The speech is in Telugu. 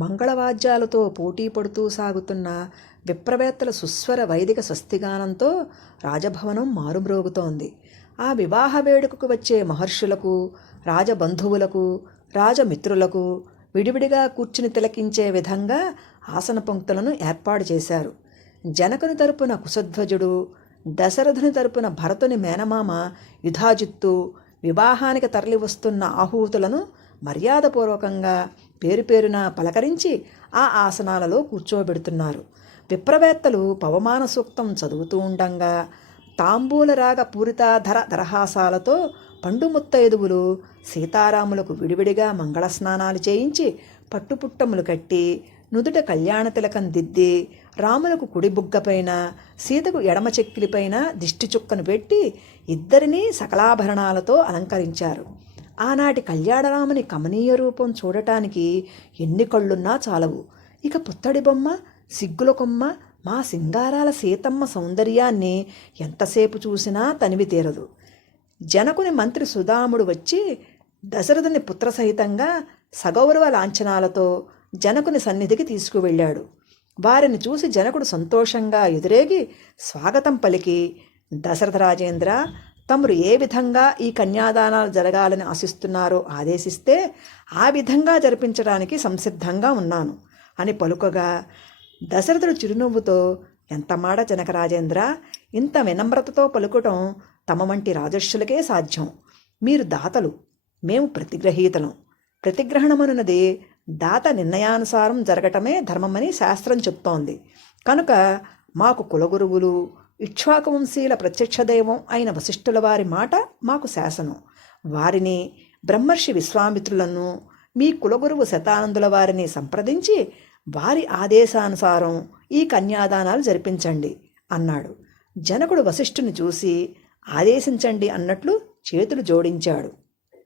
మంగళవాద్యాలతో పోటీ పడుతూ సాగుతున్న విప్రవేత్తల సుస్వర వైదిక స్వస్తిగానంతో రాజభవనం మారుమ్రోగుతోంది. ఆ వివాహ వేడుకకు వచ్చే మహర్షులకు, రాజబంధువులకు, రాజమిత్రులకు విడివిడిగా కూర్చుని తిలకించే విధంగా ఆసన పంక్తులను ఏర్పాటు చేశారు. జనకుని తరపున కుశధ్వజుడు, దశరథుని తరపున భరతుని మేనమామ యుధాజిత్తు వివాహానికి తరలివస్తున్న ఆహూతులను మర్యాదపూర్వకంగా పేరు పేరున పలకరించి ఆ ఆసనాలలో కూర్చోబెడుతున్నారు. విప్రవేత్తలు పవమాన సూక్తం చదువుతూ ఉండంగా తాంబూలరాగ పూరితాధర దరహాసాలతో పండు ముత్తైదువులు సీతారాములకు విడివిడిగా మంగళస్నానాలు చేయించి పట్టుపుట్టములు కట్టి నుదుట కళ్యాణ తిలకం దిద్ది రాములకు కుడి బుగ్గపైన, సీతకు ఎడమ చెక్కిలిపైన దిష్టి చుక్కను పెట్టి ఇద్దరినీ సకలాభరణాలతో అలంకరించారు. ఆనాటి కళ్యాణరాముని కమనీయ రూపం చూడటానికి ఎన్ని కళ్ళున్నా చాలవు. ఇక పుత్తడి బొమ్మ, సిగ్గుల కొమ్మ, మా సింగారాల సీతమ్మ సౌందర్యాన్ని ఎంతసేపు చూసినా తనివి తీరదు. జనకుని మంత్రి సుదాముడు వచ్చి దశరథుని పుత్రసహితంగా సగౌరవ లాంఛనాలతో జనకుని సన్నిధికి తీసుకువెళ్ళాడు. వారిని చూసి జనకుడు సంతోషంగా ఎదురేగి స్వాగతం పలికి, దశరథ రాజేంద్ర, తమరు ఏ విధంగా ఈ కన్యాదానాలు జరగాలని ఆశిస్తున్నారో ఆదేశిస్తే ఆ విధంగా జరిపించడానికి సంసిద్ధంగా ఉన్నాను అని పలుకగా, దశరథుడు చిరునవ్వుతో, ఎంత మాట జనకరాజేంద్ర, ఇంత వినమ్రతతో పలుకటం తమ వంటి రాజర్షులకే సాధ్యం. మీరు దాతలు, మేము ప్రతిగ్రహీతలం. ప్రతిగ్రహణమనున్నది దాత నిర్ణయానుసారం జరగటమే ధర్మమని శాస్త్రం చెప్తోంది. కనుక మాకు కులగురువులు, ఇక్ష్వాకువంశీల ప్రత్యక్ష దైవం అయిన వశిష్ఠుల వారి మాట మాకు శాసనం. వారిని, బ్రహ్మర్షి విశ్వామిత్రులను, మీ కులగురువు శతానందుల వారిని సంప్రదించి వారి ఆదేశానుసారం ఈ కన్యాదానాలు జరిపించండి అన్నాడు. జనకుడు వశిష్ఠుని చూసి ఆదేశించండి అన్నట్లు చేతులు జోడించాడు.